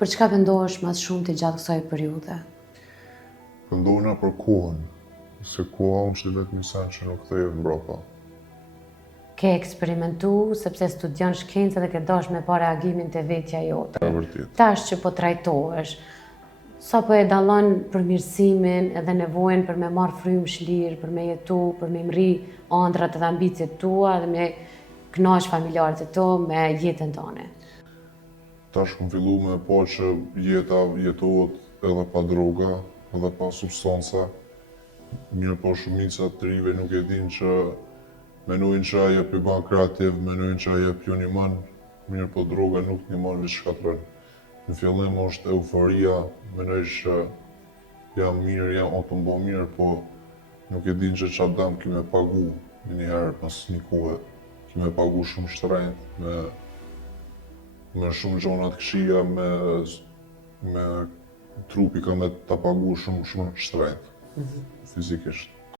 Për çka vendohesh më shumë të gjatë kësaj periudhe? Vendohena për kohën, se koha është vetëm sen që nuk kthehet mbrapa. Ke eksperimentu sepse studion shkencë dhe ke dash me pa reagimin të vetja jote. E vërtet. Tash që po trajtohesh, sa po e dallon përmirësimin edhe nevojën për me marrë frymë shlirë, për me jetu, për me mri ëndrat edhe ambicet tua dhe me kënaq familjarët e tu me jetën tënde. Tash kom fillu me pa që jeta jetohet edhe pa droga, edhe pa substanca. Mirë po shumica të rive nuk e din që menojnë që ajo për ban kreativ, menojnë që ajo për një man, mirë po droga nuk një man veç shkatërën. Në fillim është euforia, menoj që jam mirë, jam o të mbo mirë, po nuk e din që qatë dam kime pagu njëherë pas një kohë. Kime pagu shumë shtrenjt, me shumë gjonat këshia, me trupi ka me të pagu shumë shtrenjt, fizikisht.